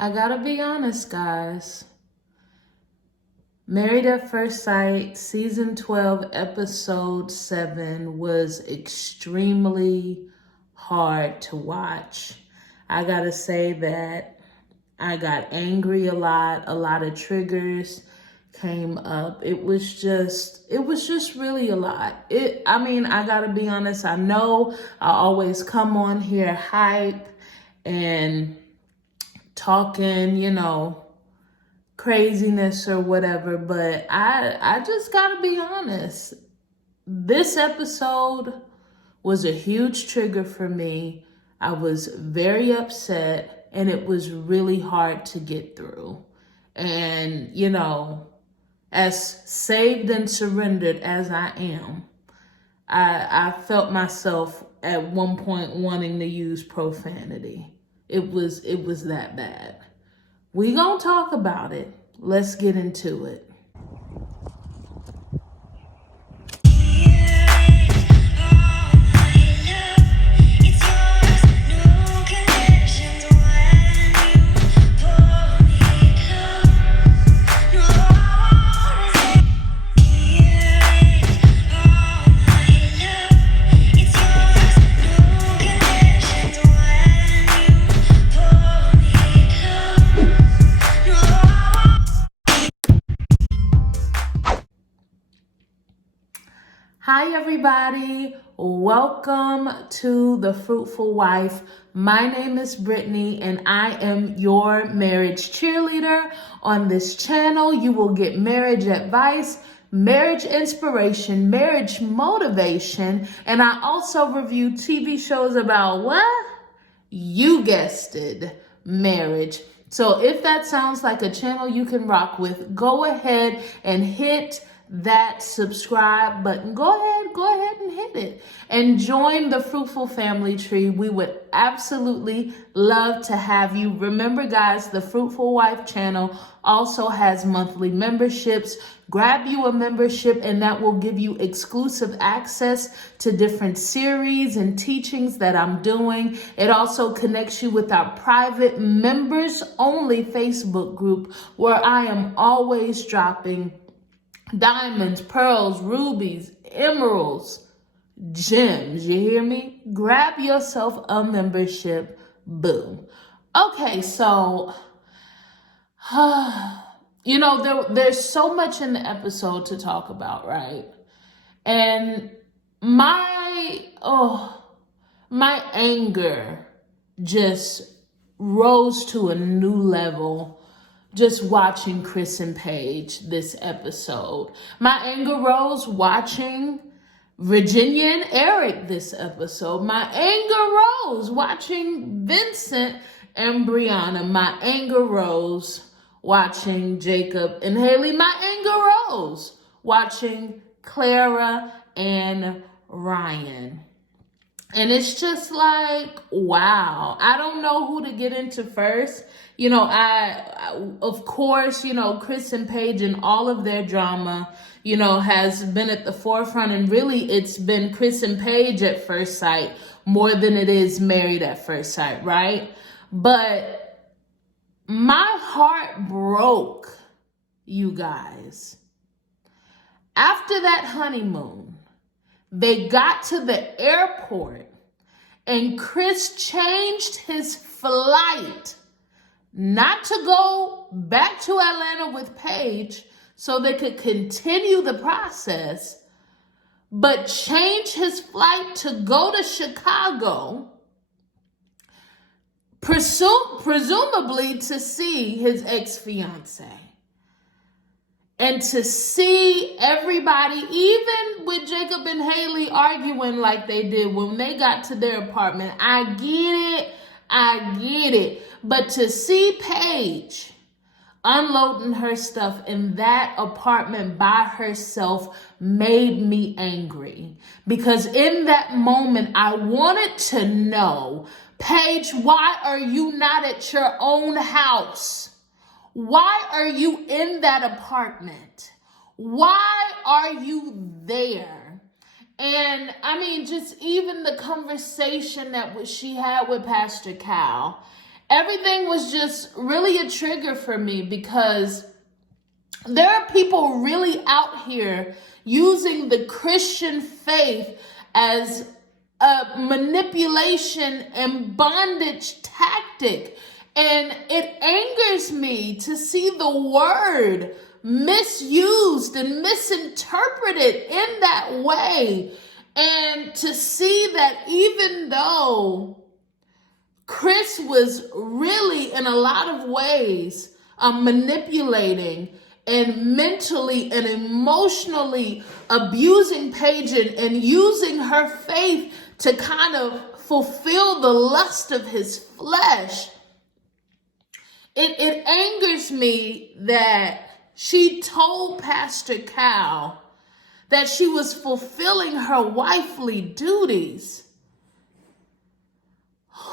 I gotta be honest, guys. Married at First Sight, Season 12, Episode 7 was extremely hard to watch. I gotta say that I got angry a lot of triggers came up. It was just really a lot. I gotta be honest, I know I always come on here hype and talking, craziness or whatever, but I just gotta be honest. This episode was a huge trigger for me. I was very upset and it was really hard to get through. And, as saved and surrendered as I am, I felt myself at one point wanting to use profanity. It was that bad. We gonna talk about it. Let's get into it. Hi everybody, welcome to The Fruitful Wife. My name is Brittany and I am your marriage cheerleader. On this channel, you will get marriage advice, marriage inspiration, marriage motivation, and I also review TV shows about what? You guessed it, marriage. So if that sounds like a channel you can rock with, go ahead and hit that subscribe button. Go ahead and hit it and join the Fruitful Family tree. We would absolutely love to have you. Remember guys, the Fruitful Wife channel also has monthly memberships. Grab you a membership and that will give you exclusive access to different series and teachings that I'm doing. It also connects you with our private members only Facebook group where I am always dropping diamonds, pearls, rubies, emeralds, gems. You hear me? Grab yourself a membership. Boom. Okay, so, there's so much in the episode to talk about, right? And my anger just rose to a new level just watching Chris and Paige this episode. My anger rose watching Virginia and Eric this episode. My anger rose watching Vincent and Brianna. My anger rose watching Jacob and Haley. My anger rose watching Clara and Ryan. And it's just like, wow. I don't know who to get into first. Of course, Chris and Paige and all of their drama, has been at the forefront. And really, it's been Chris and Paige at first sight more than it is Married at First Sight, right? But my heart broke, you guys. After that honeymoon, they got to the airport and Chris changed his flight not to go back to Atlanta with Paige so they could continue the process, but change his flight to go to Chicago, presumably to see his ex-fiance. And to see everybody, even with Jacob and Haley arguing like they did when they got to their apartment, I get it. But to see Paige unloading her stuff in that apartment by herself made me angry. Because in that moment, I wanted to know, Paige, why are you not at your own house? Why are you in that apartment? Why are you there? And just even the conversation that she had with Pastor Cal everything was just really a trigger for me, because there are people really out here using the Christian faith as a manipulation and bondage tactic. And it angers me to see the word misused and misinterpreted in that way. And to see that even though Chris was really, in a lot of ways, manipulating and mentally and emotionally abusing Paige and using her faith to kind of fulfill the lust of his flesh, it angers me that she told Pastor Cal that she was fulfilling her wifely duties.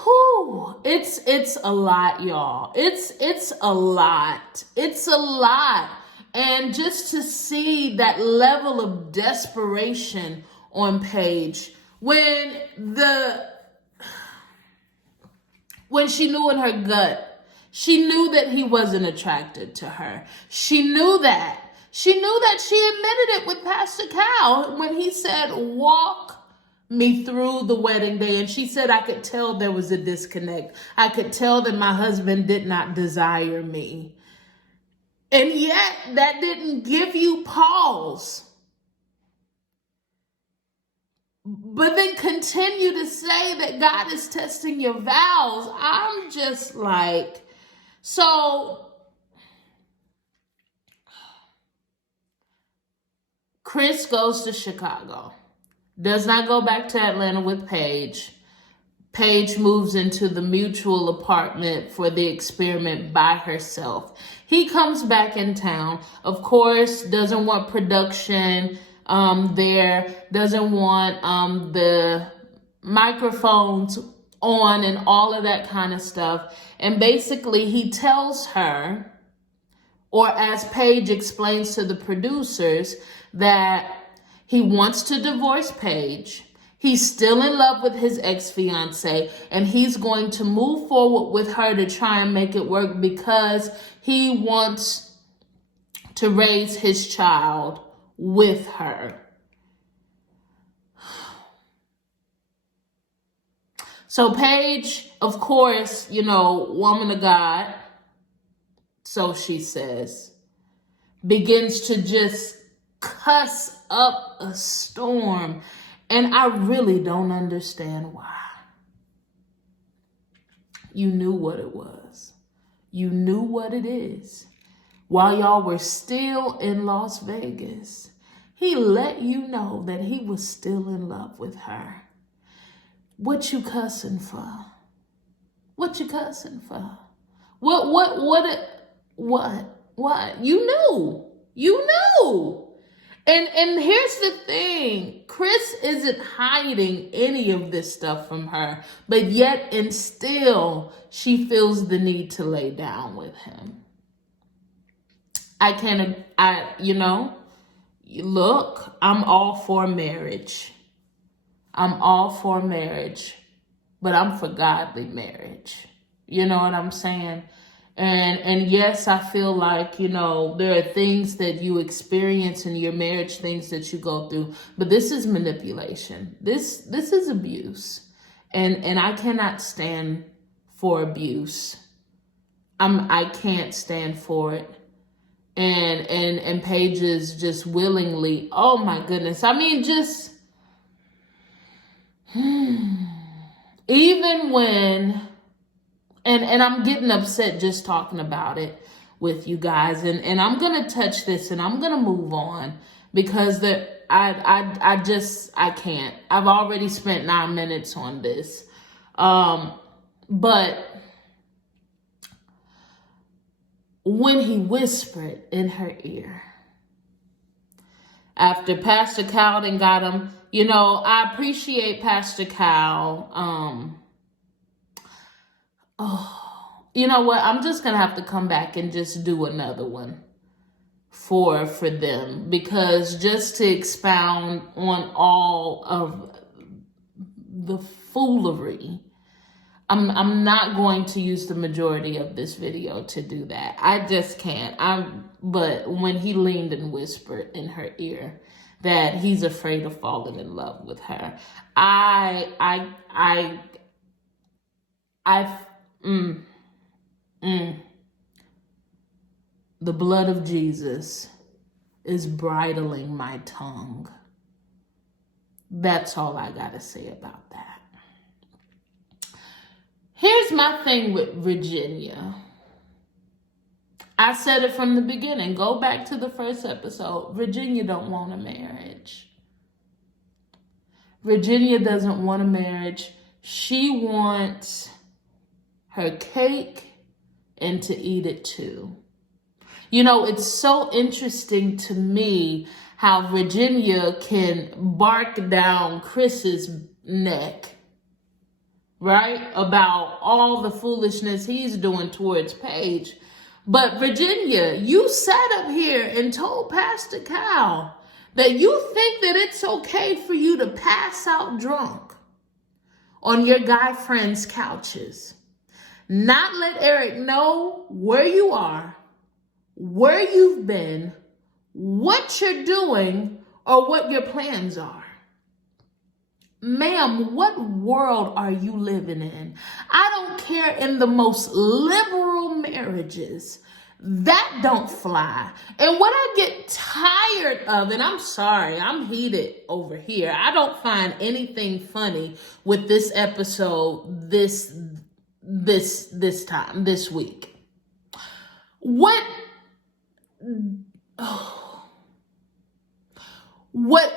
Whew, it's a lot, y'all. It's a lot. It's a lot. And just to see that level of desperation on Paige when she knew in her gut, she knew that he wasn't attracted to her. She knew that. She knew that. She admitted it with Pastor Cal when he said, walk me through the wedding day. And she said, I could tell there was a disconnect. I could tell that my husband did not desire me. And yet that didn't give you pause. But then continue to say that God is testing your vows. I'm just like, so Chris goes to Chicago. Does not go back to Atlanta with Paige. Paige moves into the mutual apartment for the experiment by herself. He comes back in town. Of course, doesn't want production there. Doesn't want the microphones on and all of that kind of stuff. And basically, he tells her, or as Paige explains to the producers, that he wants to divorce Paige. He's still in love with his ex-fiance, and he's going to move forward with her to try and make it work because he wants to raise his child with her. So Paige, of course, woman of God, so she says, begins to just cuss up a storm. And I really don't understand why. You knew what it was. You knew what it is. While y'all were still in Las Vegas, he let you know that he was still in love with her. What you cussing for? What you cussing for? What? You knew. You knew. And here's the thing. Chris isn't hiding any of this stuff from her, but yet and still she feels the need to lay down with him. Look, I'm all for marriage. I'm all for marriage, but I'm for godly marriage. You know what I'm saying? And yes, I feel like, there are things that you experience in your marriage, things that you go through, but this is manipulation. This is abuse. And I cannot stand for abuse. I can't stand for it. And Paige is just willingly, oh my goodness. I mean, just even when, and I'm getting upset just talking about it with you guys. And I'm going to touch this and I'm going to move on because I can't. I've already spent 9 minutes on this. But when he whispered in her ear, after Pastor Cal then got him, I appreciate Pastor Cal. You know what? I'm just going to have to come back and just do another one for them, because just to expound on all of the foolery I'm not going to use the majority of this video to do that. I just can't. But when he leaned and whispered in her ear that he's afraid of falling in love with her, the blood of Jesus is bridling my tongue. That's all I gotta say about that. Here's my thing with Virginia. I said it from the beginning. Go back to the first episode. Virginia don't want a marriage. Virginia doesn't want a marriage. She wants her cake and to eat it too. You know, it's so interesting to me how Virginia can bark down Chris's neck, right? About all the foolishness he's doing towards Paige. But Virginia, you sat up here and told Pastor Cal that you think that it's okay for you to pass out drunk on your guy friends' couches. Not let Eric know where you are, where you've been, what you're doing, or what your plans are. Ma'am, what world are you living in? I don't care, in the most liberal marriages, that don't fly. And what I get tired of, and I'm sorry, I'm heated over here. I don't find anything funny with this episode this week. What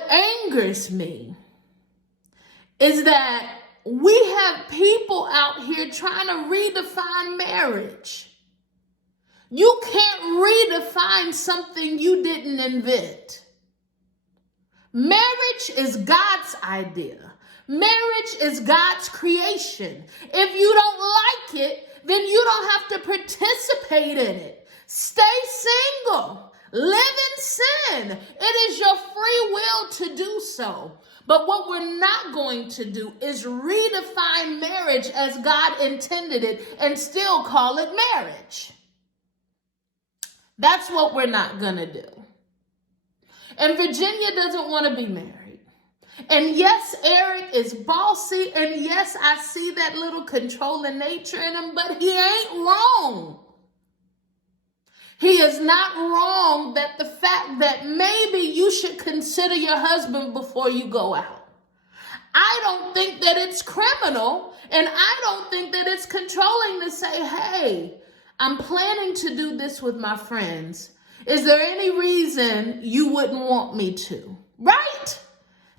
angers me is that we have people out here trying to redefine marriage. You can't redefine something you didn't invent. Marriage is God's idea. Marriage is God's creation. If you don't like it, then you don't have to participate in it. Stay single. Live in sin. It is your free will to do so. But what we're not going to do is redefine marriage as God intended it and still call it marriage. That's what we're not going to do. And Virginia doesn't want to be married. And yes, Eric is bossy. And yes, I see that little controlling nature in him, but he ain't wrong. He is not wrong that the fact that maybe you should consider your husband before you go out. I don't think that it's criminal, and I don't think that it's controlling to say, hey, I'm planning to do this with my friends. Is there any reason you wouldn't want me to? Right?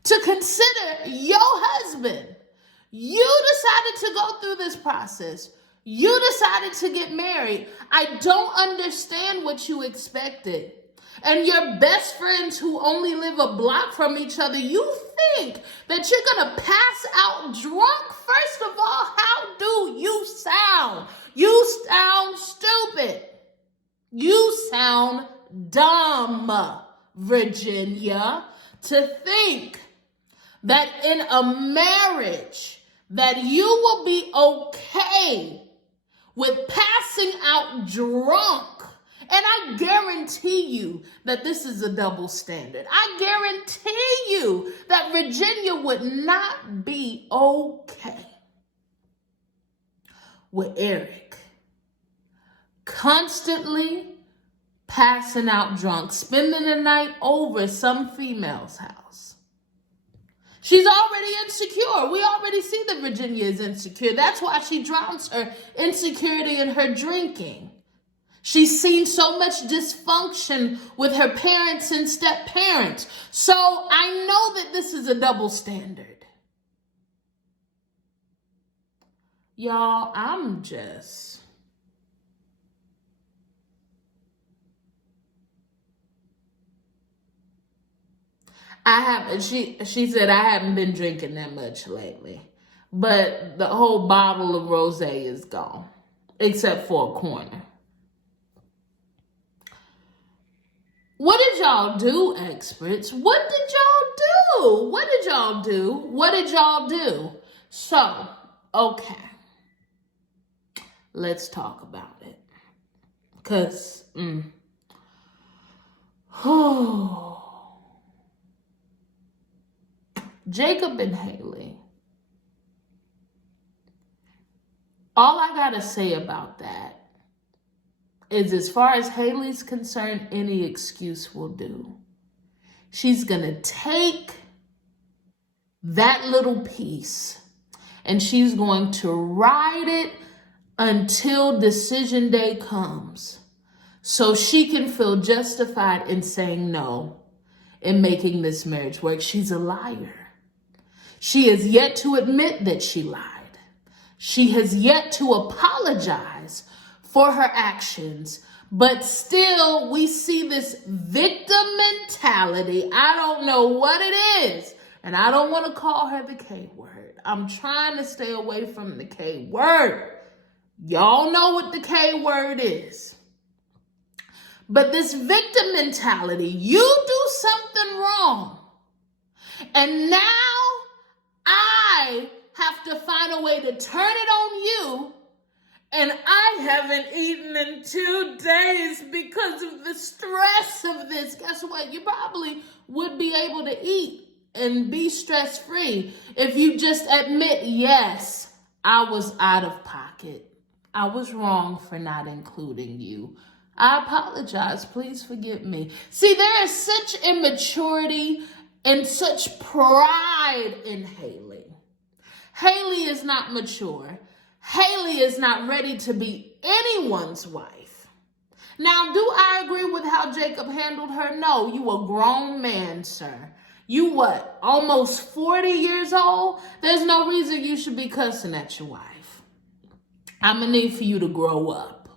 To consider your husband. You decided to go through this process. You decided to get married. I don't understand what you expected. And your best friends who only live a block from each other, you think that you're going to pass out drunk? First of all, how do you sound? You sound stupid. You sound dumb, Virginia, to think that in a marriage that you will be okay with passing out drunk. And I guarantee you that this is a double standard. I guarantee you that Virginia would not be okay with Eric constantly passing out drunk, spending the night over some female's house. She's already insecure. We already see that Virginia is insecure. That's why she drowns her insecurity in her drinking. She's seen so much dysfunction with her parents and step-parents. So I know that this is a double standard. Y'all, she said, I haven't been drinking that much lately. But the whole bottle of rosé is gone, except for a corner. What did y'all do, experts? What did y'all do? What did y'all do? So, okay. Let's talk about it. Because, Jacob and Haley. All I gotta say about that is, as far as Haley's concerned, any excuse will do. She's gonna take that little piece and she's going to ride it until decision day comes, so she can feel justified in saying no, in making this marriage work. She's a liar. She has yet to admit that she lied. She has yet to apologize for her actions. But still, we see this victim mentality. I don't know what it is. And I don't want to call her the K word. I'm trying to stay away from the K word. Y'all know what the K word is. But this victim mentality, you do something wrong, and now I have to find a way to turn it on you, and I haven't eaten in 2 days because of the stress of this. Guess what? You probably would be able to eat and be stress-free if you just admit, yes, I was out of pocket. I was wrong for not including you. I apologize. Please forgive me. See, there is such immaturity and such pride in Haley. Haley is not mature. Haley is not ready to be anyone's wife. Now, do I agree with how Jacob handled her? No, you a grown man, sir. You what, almost 40 years old? There's no reason you should be cussing at your wife. I'm going to need for you to grow up.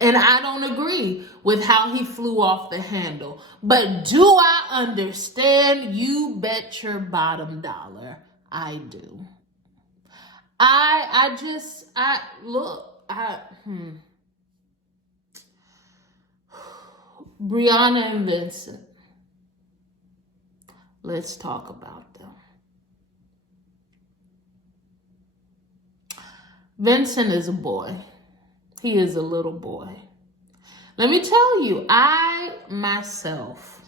And I don't agree with how he flew off the handle. But do I understand? You bet your bottom dollar I do. Brianna and Vincent. Let's talk about them. Vincent is a boy. He is a little boy. Let me tell you, I myself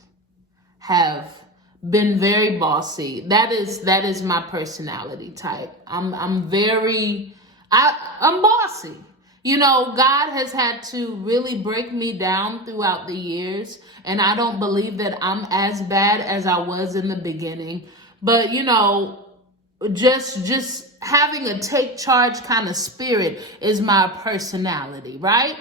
have been very bossy. That is my personality type. I'm bossy. You know, God has had to really break me down throughout the years, and I don't believe that I'm as bad as I was in the beginning. But, you know, just having a take charge kind of spirit is my personality, right?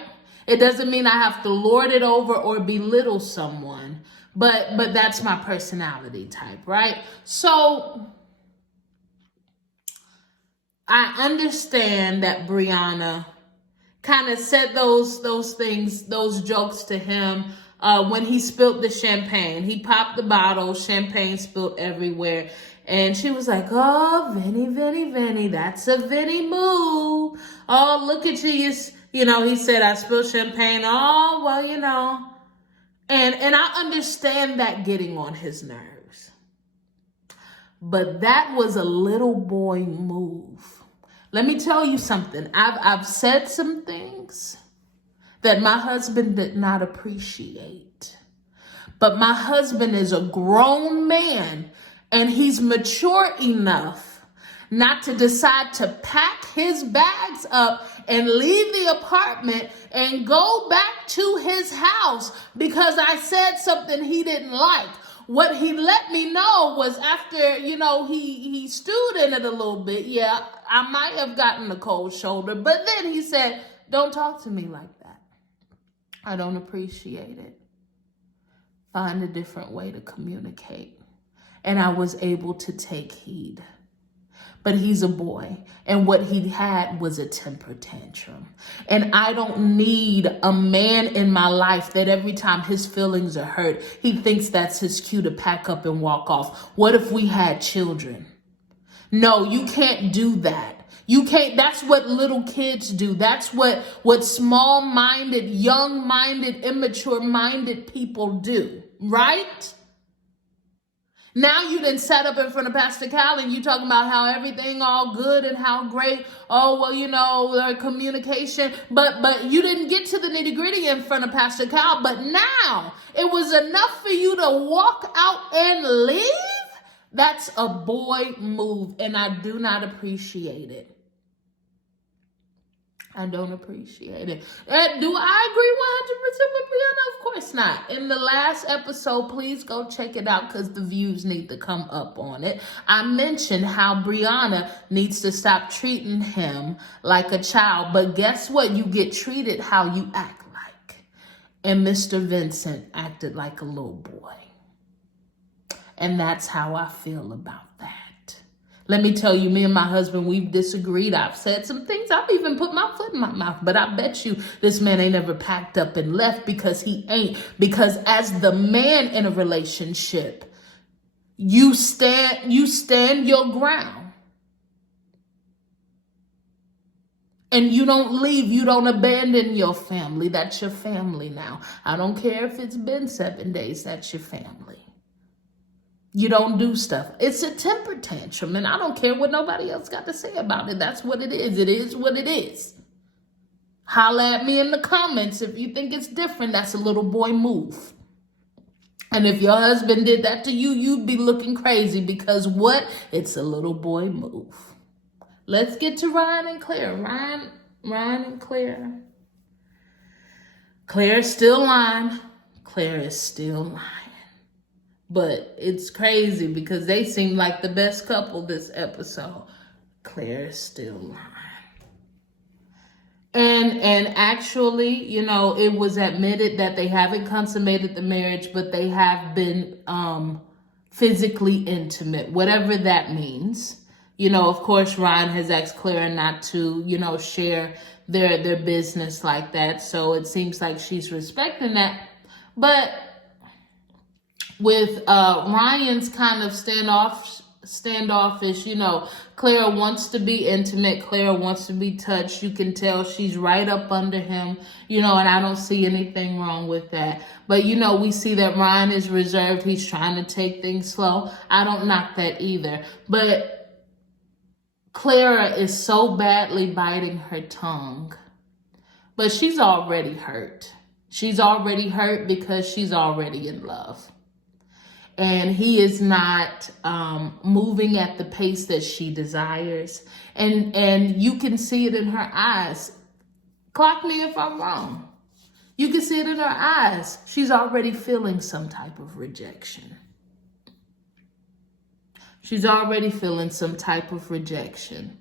It doesn't mean I have to lord it over or belittle someone, but that's my personality type, right? So I understand that Brianna kind of said those things, those jokes to him when he spilled the champagne. He popped the bottle, champagne spilled everywhere. And she was like, oh, Vinny, that's a Vinny move. Oh, look at you. You know, he said, I spilled champagne. Oh, well, you know. And I understand that getting on his nerves. But that was a little boy move. Let me tell you something. I've said some things that my husband did not appreciate. But my husband is a grown man, and he's mature enough not to decide to pack his bags up and leave the apartment and go back to his house because I said something he didn't like. What he let me know was after, you know, he stewed in it a little bit. Yeah, I might have gotten a cold shoulder. But then he said, don't talk to me like that. I don't appreciate it. Find a different way to communicate. And I was able to take heed. But he's a boy, and what he had was a temper tantrum. And I don't need a man in my life that every time his feelings are hurt, he thinks that's his cue to pack up and walk off. What if we had children? No, you can't do that. You can't. That's what little kids do. That's what small-minded, young-minded, immature-minded people do, right? Now you done sat up in front of Pastor Cal and you talking about how everything all good and how great. Oh, well, you know, their communication. But you didn't get to the nitty gritty in front of Pastor Cal. But now it was enough for you to walk out and leave? That's a boy move, and I do not appreciate it. I don't appreciate it. Do I agree 100% with Brianna? Of course not. In the last episode, please go check it out because the views need to come up on it. I mentioned how Brianna needs to stop treating him like a child. But guess what? You get treated how you act like. And Mr. Vincent acted like a little boy. And that's how I feel about that. Let me tell you, me and my husband, we've disagreed. I've said some things. I've even put my foot in my mouth. But I bet you this man ain't ever packed up and left because he ain't. Because as the man in a relationship, you stand your ground. And you don't leave. You don't abandon your family. That's your family now. I don't care if it's been 7 days. That's your family. You don't do stuff. It's a temper tantrum, and I don't care what nobody else got to say about it. That's what it is. It is what it is. Holla at me in the comments if you think it's different. That's a little boy move. And if your husband did that to you, you'd be looking crazy because what? It's a little boy move. Let's get to Ryan and Claire. Ryan and Claire. Claire is still lying. Claire is still lying. But it's crazy because they seem like the best couple this episode. Claire is still lying. And actually, you know, it was admitted that they haven't consummated the marriage, but they have been physically intimate, whatever that means. You know, of course, Ryan has asked Claire not to, you know, share their business like that. So it seems like she's respecting that. But with Ryan's kind of standoffish, you know, Claire wants to be intimate. Claire wants to be touched. You can tell she's right up under him, you know, and I don't see anything wrong with that. But, you know, we see that Ryan is reserved. He's trying to take things slow. I don't knock that either. But Clara is so badly biting her tongue. But she's already hurt. She's already hurt because she's already in love. And he is not moving at the pace that she desires. And you can see it in her eyes. Clock me if I'm wrong. You can see it in her eyes. She's already feeling some type of rejection. She's already feeling some type of rejection.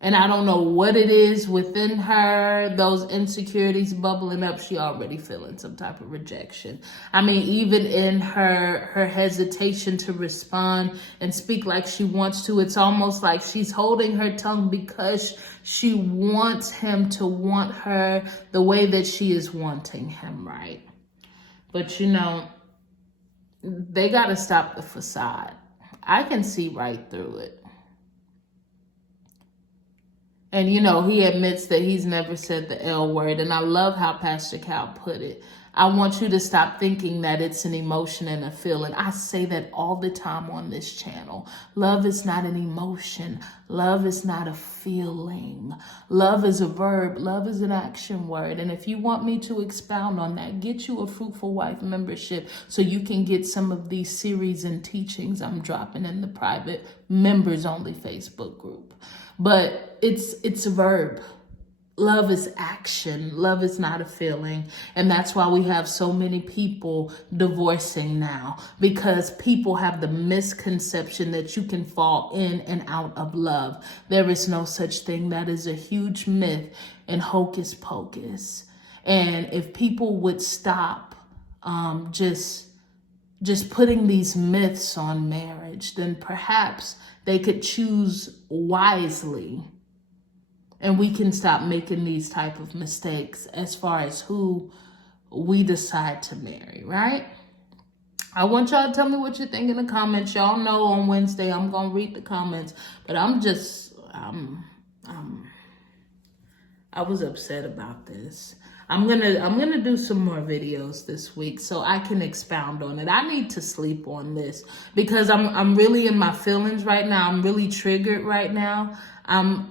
And I don't know what it is within her, those insecurities bubbling up. She already feeling some type of rejection. I mean, even in her hesitation to respond and speak like she wants to, it's almost like she's holding her tongue because she wants him to want her the way that she is wanting him, right? But, you know, they got to stop the facade. I can see right through it. And, you know, he admits that he's never said the L word. And I love how Pastor Cal put it. I want you to stop thinking that it's an emotion and a feeling. I say that all the time on this channel. Love is not an emotion. Love is not a feeling. Love is a verb. Love is an action word. And if you want me to expound on that, get you a Fruitful Wife membership so you can get some of these series and teachings I'm dropping in the private members only Facebook group. But it's a verb. Love is action. Love is not a feeling. And that's why we have so many people divorcing now, because people have the misconception that you can fall in and out of love. There is no such thing. That is a huge myth and hocus pocus. And if people would stop just putting these myths on marriage, then perhaps they could choose wisely. And we can stop making these type of mistakes as far as who we decide to marry, right? I want y'all to tell me what you think in the comments. Y'all know on Wednesday I'm going to read the comments. But I was upset about this. I'm gonna do some more videos this week so I can expound on it. I need to sleep on this because I'm really in my feelings right now. I'm really triggered right now.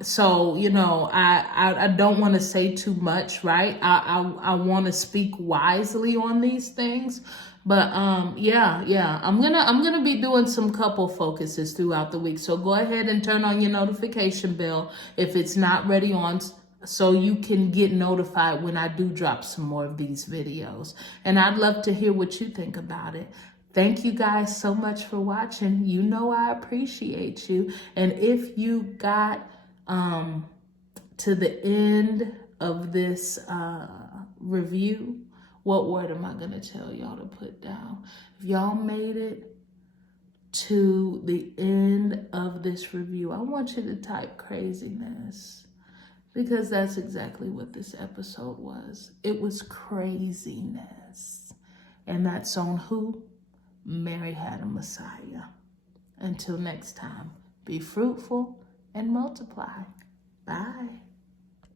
So you know, I don't want to say too much, right? I want to speak wisely on these things. But yeah, I'm gonna be doing some couple focuses throughout the week. So go ahead and turn on your notification bell if it's not ready on, so you can get notified when I do drop some more of these videos. And I'd love to hear what you think about it. Thank you guys so much for watching. You know I appreciate you. And if you got to the end of this review, what word am I going to tell y'all to put down? If y'all made it to the end of this review, I want you to type craziness. Because that's exactly what this episode was. It was craziness. And that's on who? Mary Had a Messiah. Until next time, be fruitful and multiply.